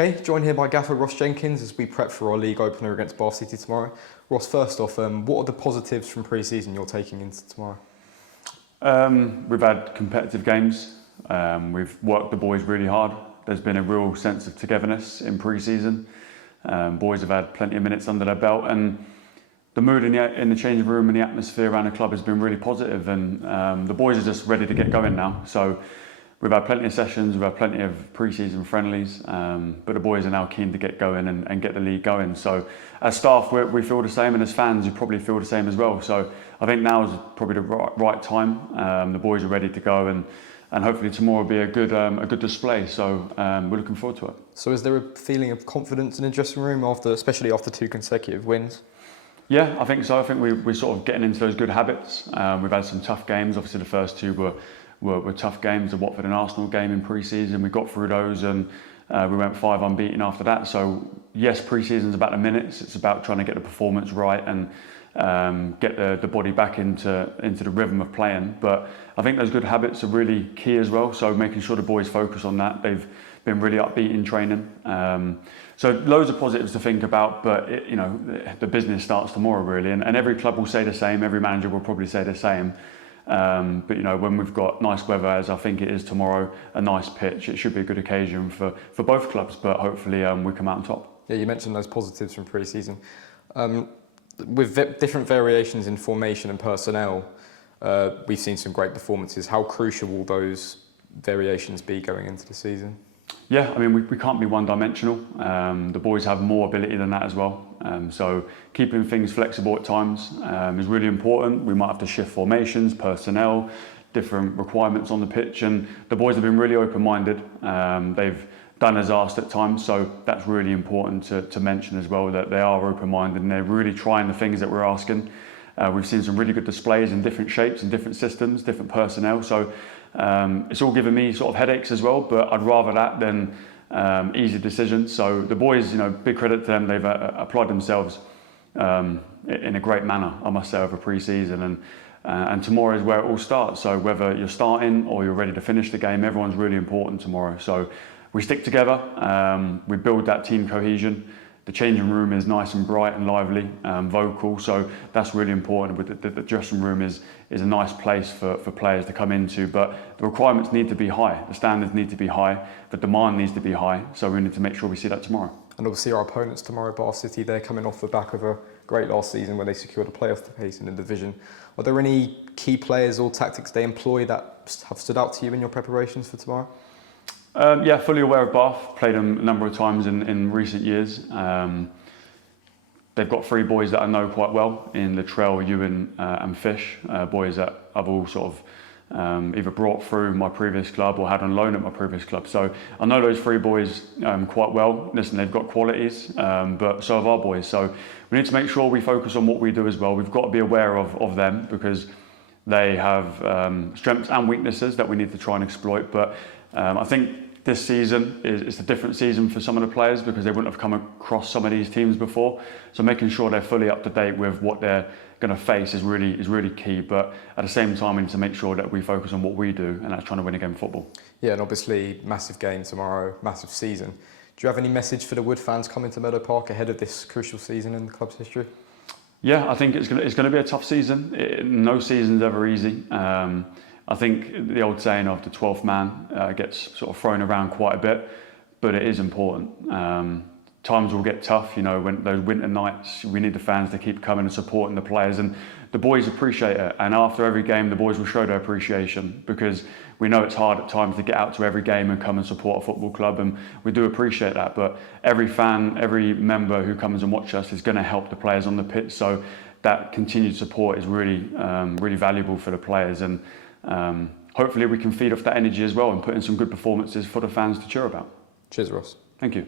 Okay, joined here by Gaffer Ross Jenkins as we prep for our league opener against Bath City tomorrow. Ross, first off, what are the positives from pre-season you're taking into tomorrow? We've had competitive games. We've worked the boys really hard. There's been a real sense of togetherness in pre-season. Boys have had plenty of minutes under their belt, and the mood in the changing room and the atmosphere around the club has been really positive, and the boys are just ready to get going now. So we've had plenty of sessions, we've had plenty of pre-season friendlies, but the boys are now keen to get going and get the league going. So as staff, we feel the same, and as fans, you probably feel the same as well. So I think now is probably the right time. The boys are ready to go, and hopefully tomorrow will be a good display. So we're looking forward to it. So is there a feeling of confidence in the dressing room, especially after 2 consecutive wins? Yeah, I think so. I think we're sort of getting into those good habits. We've had some tough games. Obviously, the first 2 were tough games, the Watford and Arsenal game in pre-season. We got through those, and we went 5 unbeaten after that. So yes, pre-season's about the minutes. It's about trying to get the performance right and get the body back into the rhythm of playing. But I think those good habits are really key as well. So making sure the boys focus on that. They've been really upbeat in training. So loads of positives to think about, but the business starts tomorrow really, and every club will say the same. Every manager will probably say the same. But when we've got nice weather, as I think it is tomorrow, a nice pitch, it should be a good occasion for both clubs. But hopefully we come out on top. Yeah, you mentioned those positives from pre-season. With different variations in formation and personnel, we've seen some great performances. How crucial will those variations be going into the season? Yeah, I mean, we can't be one-dimensional. The boys have more ability than that as well. So keeping things flexible at times is really important. We might have to shift formations, personnel, different requirements on the pitch, and the boys have been really open-minded. They've done as asked at times, so that's really important to mention as well, that they are open-minded and they're really trying the things that we're asking. We've seen some really good displays in different shapes and different systems, different personnel. So it's all given me sort of headaches as well, but I'd rather that than easy decisions. So the boys, big credit to them. They've applied themselves in a great manner, I must say, over pre-season, and tomorrow is where it all starts. So whether you're starting or you're ready to finish the game, everyone's really important tomorrow. So we stick together, we build that team cohesion. The changing room is nice and bright and lively, vocal, so that's really important. The dressing room is a nice place for players to come into, but the requirements need to be high, the standards need to be high, the demand needs to be high, so we need to make sure we see that tomorrow. And obviously our opponents tomorrow, Bath City, they're coming off the back of a great last season where they secured a playoff place in the division. Are there any key players or tactics they employ that have stood out to you in your preparations for tomorrow? Yeah, fully aware of Bath. Played them a number of times in recent years. They've got 3 boys that I know quite well in Latrell, Ewan and Fish. Boys that I've all sort of either brought through my previous club or had on loan at my previous club. So I know those 3 boys quite well. Listen, they've got qualities, but so have our boys. So we need to make sure we focus on what we do as well. We've got to be aware of them because they have strengths and weaknesses that we need to try and exploit. But I think this season is a different season for some of the players because they wouldn't have come across some of these teams before. So making sure they're fully up to date with what they're going to face is really key. But at the same time, we need to make sure that we focus on what we do, and that's trying to win a game of football. Yeah, and obviously massive game tomorrow, massive season. Do you have any message for the Wood fans coming to Meadow Park ahead of this crucial season in the club's history? Yeah, I think it's going to be a tough season. No season's ever easy. I think the old saying of the 12th man gets sort of thrown around quite a bit, but it is important. Times will get tough, when those winter nights, we need the fans to keep coming and supporting the players, and the boys appreciate it. And after every game, the boys will show their appreciation because we know it's hard at times to get out to every game and come and support a football club, and we do appreciate that. But every fan, every member who comes and watches us is going to help the players on the pitch. So that continued support is really valuable for the players, and hopefully we can feed off that energy as well and put in some good performances for the fans to cheer about. Cheers, Ross. Thank you.